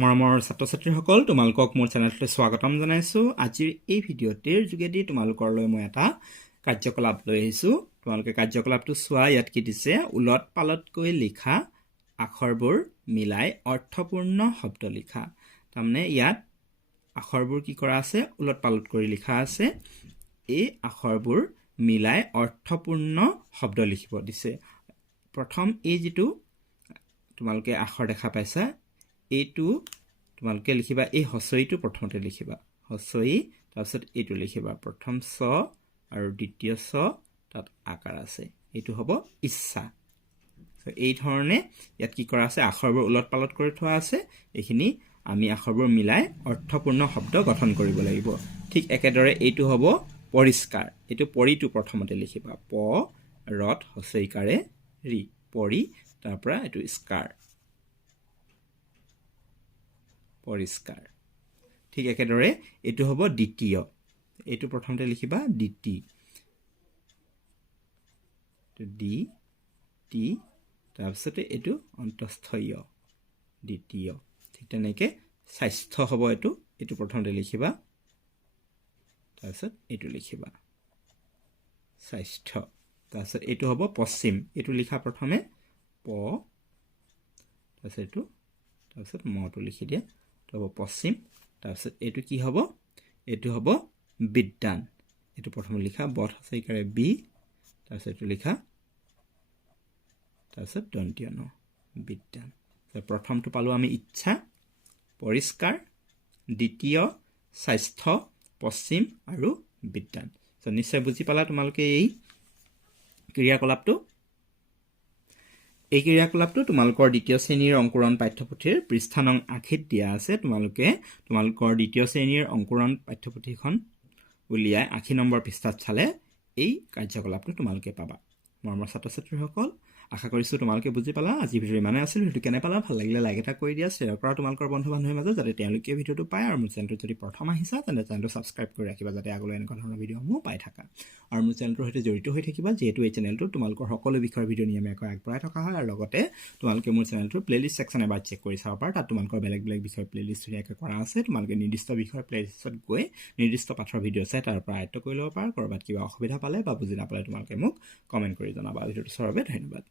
মৰমৰ ছাত্ৰ-ছাত্ৰীসকল তোমালোকক মোৰ চেনেলটোলৈ স্বাগতম জনাইছোঁ। আজিৰ এই ভিডিঅ'টিৰ যোগেদি তোমালোকৰলৈ মই এটা কাৰ্যকলাপ লৈ আহিছোঁ। তোমালোকে কাৰ্যকলাপটো চোৱা। ইয়াত কি দিছে? উলট পালটকৈ লিখা আখৰবোৰ মিলাই অৰ্থপূৰ্ণ শব্দ লিখা। তাৰমানে ইয়াত আখৰবোৰ কি কৰা আছে? উলট পালট কৰি লিখা আছে। এই আখৰবোৰ মিলাই অৰ্থপূৰ্ণ শব্দ লিখিব দিছে। প্ৰথম এই যিটো তোমালোকে আখৰ দেখা পাইছা, এইটো তোমালোকে লিখিবা। এই হচৈটো প্ৰথমতে লিখিবা, হচৈ। তাৰপিছত এইটো লিখিবা, প্ৰথম চ আৰু দ্বিতীয় চ, তাত আকাৰ আছে। এইটো হ'ব ইচ্ছা। এই ধৰণে ইয়াত কি কৰা আছে? আখৰবোৰ উলট পালট কৰি থোৱা আছে। এইখিনি আমি আখৰবোৰ মিলাই অৰ্থপূৰ্ণ শব্দ গঠন কৰিব লাগিব। ঠিক একেদৰে এইটো হ'ব পৰিষ্কাৰ। এইটো পৰিটো প্ৰথমতে লিখিবা, প ৰত হচৈকাৰে ৰি, পৰি। তাৰ পৰা এইটো স্কাৰ, পৰিষ্কাৰ। ঠিক একেদৰে এইটো হ'ব দ্বিতীয়। এইটো প্ৰথমতে লিখিবা দ্বিতি, দি টি, তাৰপিছতে এইটো অন্তস্থয়, দ্বিতীয়। ঠিক তেনেকৈ স্বাস্থ্য হ'ব এইটো। এইটো প্ৰথমতে লিখিবা, তাৰপিছত এইটো লিখিবা স্বাস্থ্য। তাৰপিছত এইটো হ'ব পশ্চিম। এইটো লিখা প্ৰথমে প, তাৰপিছত এইটো, তাৰপিছত মটো লিখি দিয়া। হ'ব পশ্চিম। তাৰপিছত এইটো কি হ'ব? এইটো হ'ব বিদ্যান। এইটো প্ৰথমে লিখা বধ হচৈকাৰে বি, তাৰপিছত এইটো লিখা, তাৰপিছত দন্তীয় ন, বিদ্যান। প্ৰথমটো পালোঁ আমি ইচ্ছা, পৰিষ্কাৰ, দ্বিতীয় স্বাস্থ্য, পশ্চিম আৰু বিদ্যান। নিশ্চয় বুজি পালা তোমালোকে এই ক্ৰিয়াকলাপটো। এই ক্ৰিয়াকলাপটো তোমালোকৰ দ্বিতীয় শ্ৰেণীৰ অংকুৰণ পাঠ্যপুথিৰ পৃষ্ঠা নং 80 দিয়া আছে। তোমালোকে তোমালোকৰ দ্বিতীয় শ্ৰেণীৰ অংকুৰণ পাঠ্যপুথিখন উলিয়াই 80 নম্বৰ পৃষ্ঠাত চালে এই কাৰ্যকলাপটো তোমালোকে পাবা। মৰমৰ ছাত্ৰ-ছাত্ৰীসকল, আশা কৰিছোঁ তোমালোকে বুজি পালা। আজি ভিডিঅ' ইমানে আছিল। ভিডিঅ'টো কেনে পালা? ভাল লাগিলে লাইক এটা কৰি দিয়া, শ্বেয়াৰ কৰা তোমালোকৰ বন্ধু বান্ধৱীৰ মাজত, যাতে তেওঁলোকে ভিডিঅ'টো পায়। আৰু মোৰ চেনেলটো যদি প্ৰথম আহিছা, তেন্তে চেনেলটো ছাবস্ক্ৰাইব কৰি ৰাখিবা, যাতে আগলৈ এনেকুৱা ধৰণৰ ভিডিঅ'সমূহ পাই থাকা। আৰু মোৰ চেনেলটোৰ সৈতে জড়িত হৈ থাকিবা, যিহেতু এই চেনেলটো তোমালোকৰ সকলো বিষয়ৰ ভিডিঅ' নিয়মীয়াকৈ আগবঢ়াই থকা হয়। আৰু লগতে তোমালোকে মোৰ চেনেলটোৰ প্লেলিষ্ট ছেকশ্যন এবাৰ চেক কৰি চাব পাৰা। তাত তোমালোকৰ বেলেগ বেলেগ বিষয়ৰ প্লেলিষ্ট ধুনীয়াকৈ কৰা আছে। তোমালোকে নিৰ্দিষ্ট বিষয়ৰ প্লেলিষ্টত গৈ নিৰ্দিষ্ট পাঠৰ ভিডিঅ' চাই তাৰ পৰা আয়ত্ব কৰি ল'ব পাৰা। ক'ৰবাত কিবা অসুবিধা পালে বা বুজি নাপালে তোমালোকে মোক কমেণ্ট কৰি জনাবা। ভিডিঅ'টো চোৱাৰ বাবে ধন্যবাদ।